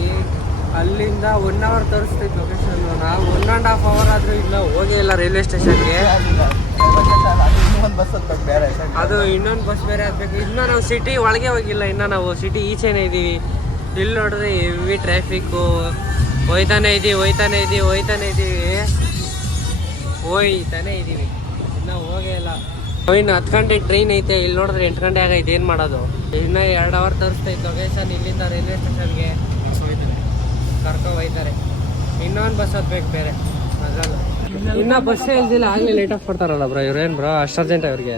ಅಲ್ಲಿಂದ ಒನ್ ಅವರ್ ತೋರಿಸ್ತೈತೆ ಲೊಕೇಶನ್ ನಾವು ಒನ್ ಆ್ಯಂಡ್ ಹಾಫ್ ಅವರ್ ಆದರೂ ಇಲ್ಲ, ಹೋಗೇ ಇಲ್ಲ ರೈಲ್ವೆ ಸ್ಟೇಷನ್ಗೆ ಅದು ಇನ್ನೊಂದು ಬಸ್ ಬೇರೆ ಆಗ್ಬೇಕು. ಇನ್ನೂ ನಾವು ಸಿಟಿ ಒಳಗೆ ಹೋಗಿಲ್ಲ, ಇನ್ನು ನಾವು ಸಿಟಿ ಈಚೆನೇ ಇದ್ದೀವಿ ಇಲ್ಲಿ ನೋಡಿದ್ರೆ ಹೆವಿ ಟ್ರಾಫಿಕ್ಕು ಹೋಯ್ತಾನೆ ಇದ್ದೀವಿ ಹೋಯ್ತಾನೆ ಇದ್ದೀವಿ ಹೋಯ್ತಾನೆ ಇದ್ದೀವಿ ಹೋಯ್ತಾನೆ ಇದ್ದೀವಿ ಇನ್ನೂ ಹೋಗೇ ಇಲ್ಲ. ಇನ್ನು ಹತ್ತು ಗಂಟೆ ಟ್ರೈನ್ ಐತೆ, ಇಲ್ಲಿ ನೋಡಿದ್ರೆ ಎಂಟು ಗಂಟೆ ಆಗೈತೆ, ಏನು ಮಾಡೋದು? ಇನ್ನೂ ಎರಡು ಅವರ್ ತರಿಸ್ತೈತೆ ಲೊಕೇಶನ್ ಇಲ್ಲಿಂದ ರೈಲ್ವೆ ಸ್ಟೇಷನ್ಗೆ ಕರ್ಕೊ ಹೋಯ್ತಾರೆ ಇನ್ನೊಂದು ಬಸ್ ಹತ್ಬೇಕು ಬೇರೆ ಅದಲ್ಲ ಇನ್ನ ಬಸ್ ಇಲ್ದಿಲ್ಲ ಆಗ್ಲೇ ಲೇಟ್ ಆಫ್ ಕೊಡ್ತಾರಲ್ಲ ಬ್ರೋ ಇವ್ರೇನ್ ಏನು ಬ್ರೋ ಅಷ್ಟು ಅರ್ಜೆಂಟ್ ಅವ್ರಿಗೆ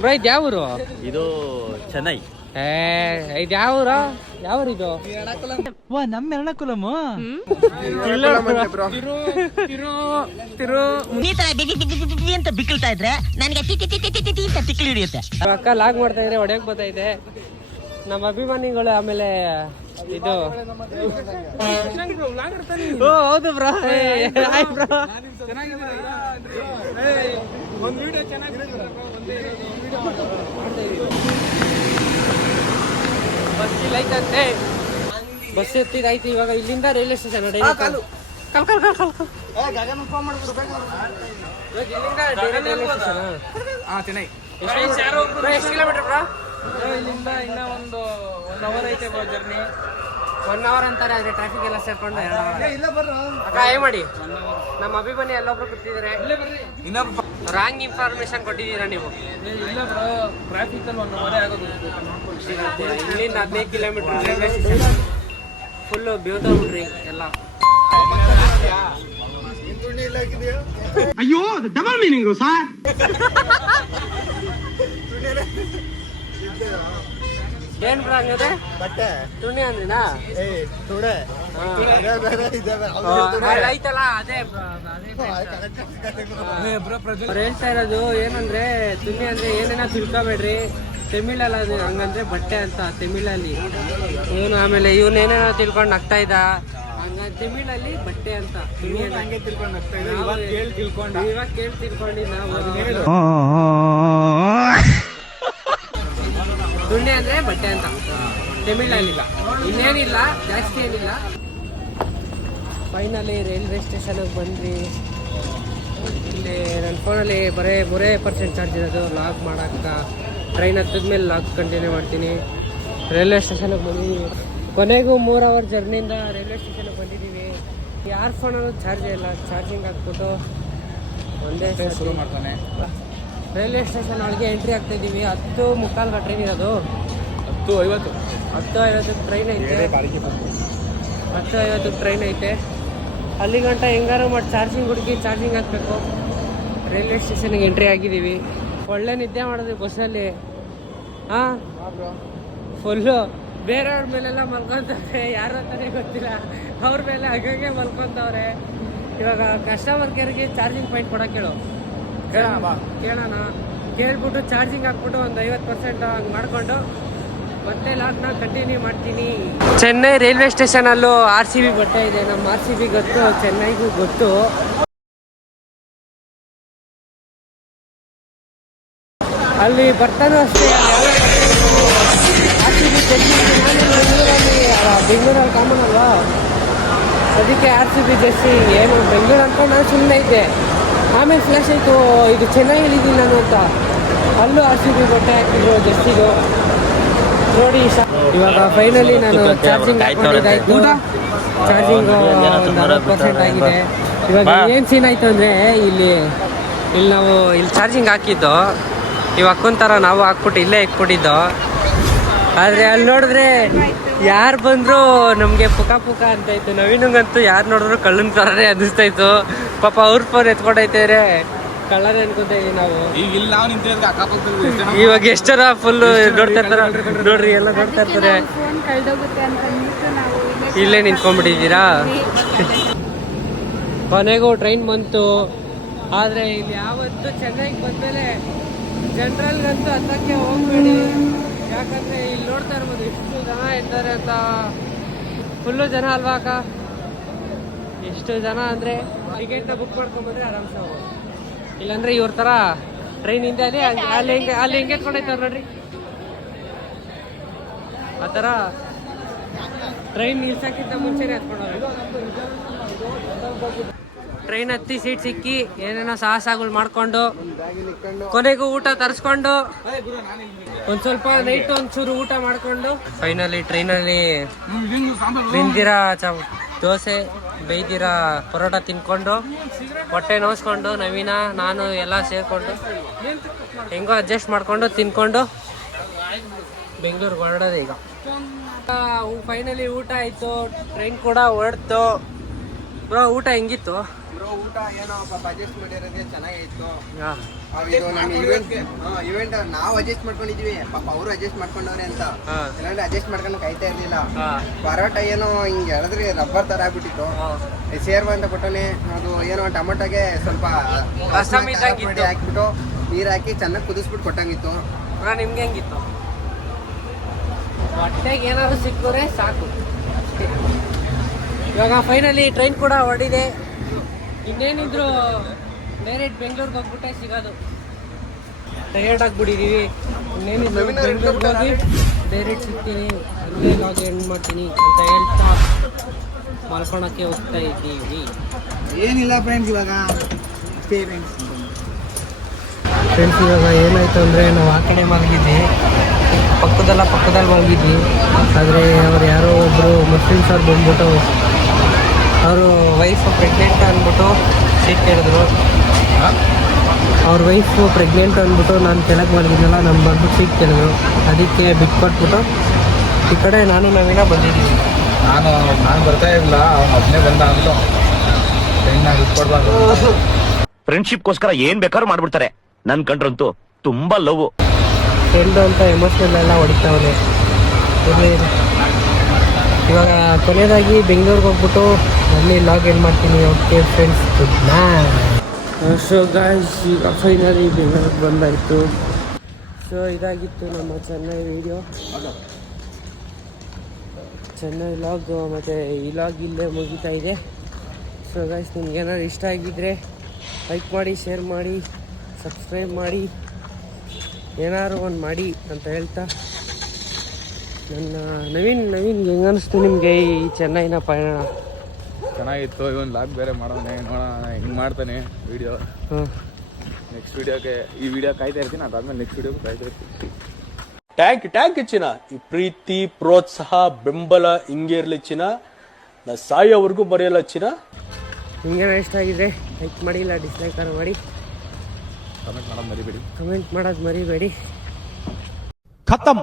ಬ್ರೋ ಇದು ಯಾವ ಊರು ಇದು ಚೆನ್ನೈ ಏ ಇದು ಯಾವ ಊರು ಯಾವ ಊರು ಇದು ವಾ ನಮ್ಮ ಎರ್ಣಕುಲಮ್ ಈ ತರ ಬಿಗಿ ಬಿಗಿ ಬಿಗಿ ಬಿಗಿ ಅಂತ ಬಿಕ್ಕಳ್ತಾ ಇದ್ರೆ ನನಗೆ ಟಿ ಟಿ ಟಿ ಟಿ ಟಿ ಟಿ ಅಂತ ತಿಕ್ಲಿ ಹಿಡಿಯುತ್ತೆ ಅಕ್ಕ ಲಾಗ್ ಮಾಡ್ತಾ ಇದ್ರೆ ಹೊಡೆಯಕ್ ಬರ್ತೈತೆ ನಮ್ಮ ಅಭಿಮಾನಿಗಳು ಆಮೇಲೆ ಇದು. ಓ ಹೌದು ಬ್ರೋ. Hi bro. ಬಸ್ ಐತಂತೆ ಬಸ್ ಎತ್ತಿದಾಯ್ತು ಇವಾಗ ಇಲ್ಲಿಂದ ರೈಲ್ವೆ ಸ್ಟೇಷನ್ ಕಲ್. ಕಲ್ ಕಲ್ ಕಲ್ ಇಲ್ಲಿಂದ ರೈಲ್ವೆ ಸ್ಟೇಷನ್ ಎಷ್ಟು ಕಿಲೋಮೀಟರ್ ಬ್ರಾ? ಇಲ್ಲಿಂದ ಇನ್ನ ಒಂದು ಒನ್ ಅವರ್ ಐತೆ ಜರ್ನಿ ಒನ್ ಅವರ್ ಅಂತಾರೆ ಆದ್ರೆ ಟ್ರಾಫಿಕ್ ಎಲ್ಲ ಸೇರ್ಕೊಂಡು ಎರಡು ಅವರ್ ಅಕ್ಕ ಏನ್ ಮಾಡಿ. ನಮ್ಮ ಅಭಿಮಾನಿ ಎಲ್ಲೊಬ್ರು ಕೂತಿದ್ದಾರೆ. ಇನ್ನೊಬ್ಬ ರಾಂಗ್ ಇನ್ಫಾರ್ಮೇಶನ್ ಕೊಟ್ಟಿದ್ದೀರಾ ನೀವು? ಇಲ್ಲ ಬ್ರೋ. ಟ್ರಾಫಿಕ್ ಅಲ್ಲಿ ಒನ್ ಅವರೇ ಆಗೋದು. ಇಲ್ಲಿಂದ ಹದಿನೈದು ಕಿಲೋಮೀಟರ್ ರೈಲ್ವೆ ಸ್ಟೇಷನ್ ಫುಲ್ಲು ಬಿಡ್ರಿ ಎಲ್ಲ. ಏನ್ ಬಟ್ಟೆ. ತುಣಿ ಅಂದ್ರಿನಾ? ಏ ಐತಲ್ಲ ಅದೇ ಅವ್ರು ಹೇಳ್ತಾ ಇರೋದು ಏನಂದ್ರೆ ತುಣಿ ಅಂದ್ರೆ ಏನೇನ ತಿಳ್ಕೊಬೇಡ್ರಿ. ತಮಿಳಲ್ಲ ಅದು ಹಂಗಂದ್ರೆ ಬಟ್ಟೆ ಅಂತ ತಮಿಳಲ್ಲಿ. ಇವನು ಆಮೇಲೆ ಇವನು ಏನೇನ ತಿಳ್ಕೊಂಡು ನಗ್ತಾ ಇದ್ದ. ಹಂಗ ತಮಿಳಲ್ಲಿ ಬಟ್ಟೆ ಅಂತ ತಿಳ್ಕೊಂಡು ಇವಾಗ ಕೇಳಿ ತಿಳ್ಕೊಂಡು. ನಾವು ತುಣ್ಣೆ ಅಂದ್ರೆ ಬಟ್ಟೆ ಅಂತ. ತಮಿಳ್ನಲ್ಲಿಲ್ಲ. ಇನ್ನೇನಿಲ್ಲ ಜಾಸ್ತಿ ಏನಿಲ್ಲ. ಫೈನಲಿ ರೈಲ್ವೆ ಸ್ಟೇಷನ್ಗೆ ಬಂದ್ವಿ. ಇಲ್ಲಿ ನನ್ನ ಫೋನಲ್ಲಿ ಬರೇ ಮೂರೇ ಪರ್ಸೆಂಟ್ ಚಾರ್ಜ್ ಇರೋದು. ಲಾಕ್ ಮಾಡೋಕ್ಕ. ಟ್ರೈನ್ ಹತ್ತಿದ್ಮೇಲೆ ಲಾಕ್ ಕಂಟಿನ್ಯೂ ಮಾಡ್ತೀನಿ. ರೈಲ್ವೆ ಸ್ಟೇಷನಿಗೆ ಬಂದಿದ್ದೀವಿ ಕೊನೆಗೂ ಮೂರು ಅವರ್ ಜರ್ನಿಯಿಂದ ರೈಲ್ವೆ ಸ್ಟೇಷನಿಗೆ ಬಂದಿದ್ದೀವಿ ಯಾರ ಫೋನಲ್ಲೂ ಚಾರ್ಜೇ ಇಲ್ಲ. ಚಾರ್ಜಿಂಗ್ ಹಾಕ್ಬಿಟ್ಟು ಒಂದೇ ಶುರು ಮಾಡ್ತಾನೆ. ರೈಲ್ವೆ ಸ್ಟೇಷನ್ ಒಳಗೆ ಎಂಟ್ರಿ ಆಗ್ತಾ ಇದ್ದೀವಿ ಹತ್ತು ಮುಕ್ಕಾಲ್ಗೆ ಟ್ರೈನ್ ಇರೋದು ಹತ್ತು ಐವತ್ತು. ಹತ್ತು ಐವತ್ತಕ್ಕೆ ಟ್ರೈನ್ ಐತೆ. ಹತ್ತು ಐವತ್ತು ಟ್ರೈನ್ ಐತೆ. ಅಲ್ಲಿ ಗಂಟ ಹೆಂಗಾರು ಮಾಡಿ ಚಾರ್ಜಿಂಗ್ ಹುಡುಕಿ ಚಾರ್ಜಿಂಗ್ ಹಾಕ್ಬೇಕು. ರೈಲ್ವೆ ಸ್ಟೇಷನ್ಗೆ ಎಂಟ್ರಿ ಆಗಿದ್ದೀವಿ. ಒಳ್ಳೆ ನಿದ್ದೆ ಮಾಡಿದ್ವಿ ಬಸ್ಸಲ್ಲಿ. ಹಾಂ? ಫುಲ್ಲು ಬೇರೆಯವ್ರ ಮೇಲೆಲ್ಲ ಮಲ್ಕೊತಾರೆ ಯಾರು ಅಂತಾನೆ ಗೊತ್ತಿಲ್ಲ. ಅವ್ರ ಮೇಲೆ ಹಾಗಾಗಿ ಮಲ್ಕೊಂತವ್ರೆ. ಇವಾಗ ಕಸ್ಟಮರ್ ಕೇರ್ಗೆ ಚಾರ್ಜಿಂಗ್ ಪಾಯಿಂಟ್ ಕೊಡೋಕೆ ಕೇಳು. ಕೇಳೋಣ. ಕೇಳೋಣ. ಕೇಳ್ಬಿಟ್ಟು ಚಾರ್ಜಿಂಗ್ ಹಾಕ್ಬಿಟ್ಟು ಒಂದು ಐವತ್ತು ಪರ್ಸೆಂಟ್ ಹಂಗೆ ಮಾಡಿಕೊಂಡು ಮತ್ತೆ ಲಾಕ್ನ ಕಂಟಿನ್ಯೂ ಮಾಡ್ತೀನಿ. ಚೆನ್ನೈ ರೈಲ್ವೆ ಸ್ಟೇಷನಲ್ಲೂ ಆರ್ ಸಿ ಬಿ ಬಟ್ಟೆ ಇದೆ. ನಮ್ಮ ಆರ್ ಸಿ ಬಿ ಗೊತ್ತು, ಚೆನ್ನೈಗೂ ಗೊತ್ತು. ಅಲ್ಲಿ ಬರ್ತಾನೂ ಅಷ್ಟೇ. ಆರ್ ಸಿ ಬಿ ಬೆಂಗಳೂರಲ್ಲಿ ಬೆಂಗಳೂರಲ್ಲಿ ಕಾಮನ್ ಅಲ್ವಾ? ಅದಕ್ಕೆ ಆರ್ ಸಿ ಬಿ ಜಸ್ಟಿ ಏನು, ಬೆಂಗಳೂರು ಅಂತ ನಾನು ಸುಮ್ಮನೆ ಇದ್ದೆ. ಆಮೇಲೆ ಫ್ಲಾಶ್ ಆಯಿತು ಇದು ಚೆನ್ನಾಗಿದ್ದೀನಿ ನಾನು ಅಂತ. ಅಲ್ಲೂ ಆರ್ ಸಿ ಬಿ ಬಟ್ಟೆ ಹಾಕಿದ್ರು ಜೆರ್ಸಿದು. ನೋಡಿ ಇವಾಗ ಫೈನಲಿ ನಾನು ಚಾರ್ಜಿಂಗ್ ಹಾಕೊಂಡಿದ್ದಾಯ್ತು ಚಾರ್ಜಿಂಗ್ ಒಂದು ಅರವತ್ತು ಪರ್ಸೆಂಟ್ ಆಗಿದೆ. ಇವಾಗ ಏನು ಸೀನ್ ಆಯಿತು ಅಂದರೆ ಇಲ್ಲಿ ಇಲ್ಲಿ ನಾವು ಇಲ್ಲಿ ಚಾರ್ಜಿಂಗ್ ಹಾಕಿದ್ದು. ಇವಾಗ ಕುಂತಾರ ನಾವು ಹಾಕ್ಬಿಟ್ಟು ಇಲ್ಲೇ ಇಟ್ಬಿಟ್ಟಿದ್ದು. ಆದರೆ ಅಲ್ಲಿ ನೋಡಿದ್ರೆ ಯಾರು ಬಂದ್ರು ನಮಗೆ ಪುಕ ಪುಕ ಅಂತ ಇತ್ತು. ನವೀನಂಗಂತೂ ಯಾರು ನೋಡಿದ್ರು ಕಳ್ಳನ ಥರನೇ ಅನ್ನಿಸ್ತಾ ಇತ್ತು. ಪಾಪ ಅವ್ರ ಫೋನ್ ಎತ್ಕೊಂಡೈತೆ ರೀ. ಅನ್ಕೊಂತ ಇದೀವಿ ನಾವು. ಎಷ್ಟು ಜನ ಇವಾಗ ಎಷ್ಟರ ಫುಲ್ ನೋಡ್ತಾ ಇರ್ತಾರ. ನೋಡ್ರಿ. ಎಲ್ಲ ನೋಡ್ತಾ ಇರ್ತಾರೆ. ಫೋನ್ ಕಳ್ದೋಗುತ್ತೆ ಅಂತ ಅಂದ್ಬಿಟ್ಟು ನಾವು ಇಲ್ಲೇ ಇಲ್ಲೇ ನಿಂತ್ಕೊಂಡ್ಬಿಟ್ಟಿದ್ದೀರಾ? ಕೊನೆಗೂ ಟ್ರೈನ್ ಬಂತು. ಆದರೆ ಇಲ್ಲಿ ಯಾವತ್ತು ಚೆನ್ನಾಗಿ ಬಂದಮೇಲೆ ಜನರಲ್ಗಂತೂ ಹತ್ತಕ್ಕೆ ಹೋಗ್ಬೇಡಿ. ಯಾಕಂದರೆ ಇಲ್ಲಿ ನೋಡ್ತಾ ಇರ್ಬೋದು ಎಷ್ಟು ಜನ ಇದ್ದಾರೆ ಅಂತ. ಫುಲ್ಲು ಜನ ಅಲ್ವಾ ಅಕ್ಕ? ಎಷ್ಟು ಜನ ಅಂದರೆ ಟಿಕೆಟ್ನ ಬುಕ್ ಮಾಡ್ಕೊಂಬಂದ್ರೆ ಆರಾಮ್ಸೆ ಹೋಗ್ಬೋದು ಇಲ್ಲಾಂದ್ರೆ ಇವ್ರ ಥರ ಟ್ರೈನ್ ಹಿಂದೆ ಅದೇ ಅಲ್ಲಿ ಅಲ್ಲಿ ಹಿಂಗೆ ಅಲ್ಲಿ ಹಿಂಗೆ ಎತ್ಕೊಂಡೈತವ್ರು ನೋಡ್ರಿ. ಆ ಥರ ಟ್ರೈನ್ ನಿಲ್ಸಕ್ಕಿಂತ ಮುಂಚೆನೆ ಹತ್ಕೊಂಡವ್ರೆ ಟ್ರೈನ್ ಹತ್ತಿ ಸೀಟ್ ಸಿಕ್ಕಿ ಏನೇನೋ ಸಾಹಸಗಳು ಮಾಡ್ಕೊಂಡು, ಕೊನೆಗೂ ಊಟ ತರಿಸ್ಕೊಂಡು, ಒಂದು ಸ್ವಲ್ಪ ನೈಟ್ ಒಂಚೂರು ಊಟ ಮಾಡ್ಕೊಂಡು ಫೈನಲಿ ಟ್ರೈನಲ್ಲಿ ಬಿಂದಿರ ಚ ದೋಸೆ ಬೈದಿರ ಪರೋಟ ತಿನ್ಕೊಂಡು, ಹೊಟ್ಟೆ ನೋಸ್ಕೊಂಡು, ನವೀನ, ನಾನು ಎಲ್ಲ ಸೇರಿಕೊಂಡು, ಹೆಂಗೋ ಅಡ್ಜಸ್ಟ್ ಮಾಡ್ಕೊಂಡು ತಿನ್ಕೊಂಡು ಬೆಂಗಳೂರಿಗೆ ಹೊರಡೋದು ಈಗ. ಫೈನಲಿ ಊಟ ಆಯ್ತು ಟ್ರೈನ್ ಕೂಡ ಹೊರಡ್ತು. ಊಟ ಹೆಂಗಿತ್ತು? ಬ್ರೋ ಊಟ ಏನೋ ಪಾಪ ಅಡ್ಜಸ್ಟ್ ಮಾಡಿರೋದೇ ಚೆನ್ನಾಗಿತ್ತು. ಇದು ನಮ್ಮ ಇವೆಂಟ್ ಇವೆಂಟ್ ನಾವು ಅಡ್ಜಸ್ಟ್ ಮಾಡ್ಕೊಂಡಿದ್ವಿ. ಪಾಪ ಅವರು ಅಡ್ಜಸ್ಟ್ ಮಾಡ್ಕೊಂಡವ್ರೆ ಅಂತ. ಇಲ್ಲಾಂದ್ರೆ ಅಡ್ಜಸ್ಟ್ ಮಾಡ್ಕೊಂಡು ಕಾಯ್ತಾ ಇರ್ಲಿಲ್ಲ. ಪರೋಟ ಏನೋ ಹಿಂಗೆ ಎಳೆದ್ರೆ ರಬ್ಬರ್ ತರ ಆಗ್ಬಿಟ್ಟಿತ್ತು. ಸೇರ್ವ ಅಂತ ಕೊಟ್ಟನೆ ಅದು ಏನೋ ಟೊಮೊಟೊಗೆ ಸ್ವಲ್ಪ ಹಾಕ್ಬಿಟ್ಟು ನೀರ್ ಹಾಕಿ ಚೆನ್ನಾಗಿ ಕುದಿಸ್ಬಿಟ್ಟು ಕೊಟ್ಟಂಗಿತ್ತು. ಬ್ರೋ ನಿಮ್ಗೆ ಹೆಂಗಿತ್ತು? ಹೊಟ್ಟೆಗೆ ಏನಾದ್ರು ಸಿಕ್ಕಿದ್ರೆ ಸಾಕು. ಇವಾಗ ಫೈನಲಿ ಟ್ರೈನ್ ಕೂಡ ಹೊರಡಿದೆ ಇನ್ನೇನಿದ್ರು ಡೈರೆಕ್ಟ್ ಬೆಂಗಳೂರಿಗೆ ಹೋಗ್ಬಿಟ್ಟೆ ಸಿಗೋದು. ಟಯರ್ಡ್ ಆಗ್ಬಿಟ್ಟಿದೀವಿ. ಇನ್ನೇನಿದ್ರು ಬೆಂಗಳೂರಿಗೆ ಹೋಗಿ ಡೈರೆಕ್ಟ್ ಸಿಗ್ತೀನಿ ಅಲ್ಲೇ ಲಾಗ್ ಎಂಡ್ ಮಾಡ್ತೀನಿ ಅಂತ ಹೇಳ್ತಾ ಮಲ್ಕೊಳಕ್ಕೆ ಹೋಗ್ತಾ ಇದ್ದೀವಿ. ಏನಿಲ್ಲ ಫ್ರೆಂಡ್ಸ್ ಇವಾಗ ಅಷ್ಟೇ ಫ್ರೆಂಡ್ಸ್ ಫ್ರೆಂಡ್ಸ್ ಇವಾಗ ಏನಾಯ್ತು ಅಂದರೆ ನಾವು ಆ ಕಡೆ ಮಲಗಿದ್ವಿ. ಪಕ್ಕದಲ್ಲ ಪಕ್ಕದಲ್ಲಿ ಮಲಗಿದ್ವಿ ಆದರೆ ಅವ್ರು ಯಾರೋ ಒಬ್ಬರು ಮುಸ್ಲಿಮ್ಸ್ ಅವ್ರು ಬಂದ್ಬಿಟ್ಟು ಅವರು ವೈಫ್ ಪ್ರೆಗ್ನೆಂಟ್ ಅಂದ್ಬಿಟ್ಟು ಸೀಟ್ ಕೇಳಿದ್ರು. ಅವ್ರ ವೈಫು ಪ್ರೆಗ್ನೆಂಟ್ ಅಂದ್ಬಿಟ್ಟು ನಾನು ಕೆಳಗೆ ಬಂದಿದ್ದೆಲ್ಲ ನಮ್ಮ ಬಂದು ಸೀಟ್ ಕೇಳಿದ್ರು. ಅದಕ್ಕೆ ಬಿಟ್ಕೊಟ್ಬಿಟ್ಟು ಈ ಕಡೆ ನಾನು ನವೀನ ಬಂದಿದ್ದೀವಿ ನಾನು ನಾನು ಬರ್ತಾ ಇರಲಿಲ್ಲ ಅವ್ನು ಒಬ್ಬನೇ ಬಂದ ಅಂದ್ಲು. ಫ್ರೆಂಡ್ಶಿಪ್ಗೋಸ್ಕರ ಏನ್ ಬೇಕಾದ್ರೂ ಮಾಡ್ಬಿಡ್ತಾರೆ. ನನ್ ಕಂಡ್ರಂತೂ ತುಂಬಾ ಲವ್ ಫ್ರೆಂಡು ಅಂತ ಎಮೋಷ್ನಲ್ ಎಲ್ಲ ಹೊಡಿತಾವನೆ. ಇವಾಗ ಕೊನೆಯದಾಗಿ ಬೆಂಗಳೂರಿಗೆ ಹೋಗ್ಬಿಟ್ಟು ಅಲ್ಲಿ ಲಾಗ್ ಏನು ಮಾಡ್ತೀನಿ. Okay friends good so guys ಈಗ ಫೈನಲಿ ಬೆಂಗಳೂರಿಗೆ ಬಂದಾಯಿತು. ಸೊ ಇದಾಗಿತ್ತು ನಮ್ಮ ಚೆನ್ನೈ ವಿಡಿಯೋ ಚೆನ್ನೈ ಲಾಗ್ ಮತ್ತು ಈ ಲಾಗ್ ಇಲ್ಲೇ ಮುಗಿತಾ ಇದೆ. ಸೊ ಗಾಯ್ಸ್ ನಿಮ್ಗೆ ಏನಾದ್ರು ಇಷ್ಟ ಆಗಿದ್ದರೆ ಲೈಕ್ ಮಾಡಿ ಶೇರ್ ಮಾಡಿ ಸಬ್ಸ್ಕ್ರೈಬ್ ಮಾಡಿ. ಏನಾದ್ರು ಒಂದು ಮಾಡಿ ಅಂತ ಹೇಳ್ತಾ ನನ್ನ ನವೀನ್ ನವೀನ್ ಹೆಂಗ ಅನಿಸ್ತು ನಿಮಗೆ ಈ ಚೆನ್ನೈನ ಪಯಣ? ಚೆನ್ನಾಗಿತ್ತು. ಇವನ್ ಲಾಗ್ ಬೇರೆ ಮಾಡೋನೆ ನೋಡೋಣ ಹಿಂಗೆ ಮಾಡ್ತಾನೆ ವಿಡಿಯೋ ನೆಕ್ಸ್ಟ್ ವಿಡಿಯೋಗೆ ಈ ವಿಡಿಯೋ ಕಾಯ್ತಾ ಇರ್ತೀನಿ ಅದಾದ್ಮೇಲೆ ನೆಕ್ಸ್ಟ್ ವಿಡಿಯೋಗೆ ಕಾಯ್ತಾ ಇರ್ತೀನಿ. ಟ್ಯಾಂಕ್ ಟ್ಯಾಂಕ್ ಚಿನ್ನ. ಈ ಪ್ರೀತಿ ಪ್ರೋತ್ಸಾಹ ಬೆಂಬಲ ಹಿಂಗೆ ಇರ್ಲಿ ಚಿನ್ನ. ನಾ ಸಾಯೋವರೆಗೂ ಬರೆಯಲ್ಲ ಚಿನ್ನ. ನಿಮ್ಗೇನೋ ಇಷ್ಟ ಆಗಿದೆ ಲೈಕ್ ಮಾಡಿ ಇಲ್ಲ ಡಿಸ್ಲೈಕ್ ಮಾಡಿ. ಕಮೆಂಟ್ ಮಾಡೋದು ಮರಿಬೇಡಿ. ಕಮೆಂಟ್ ಮಾಡೋದು ಮರಿಬೇಡಿ. ಖತಮ್.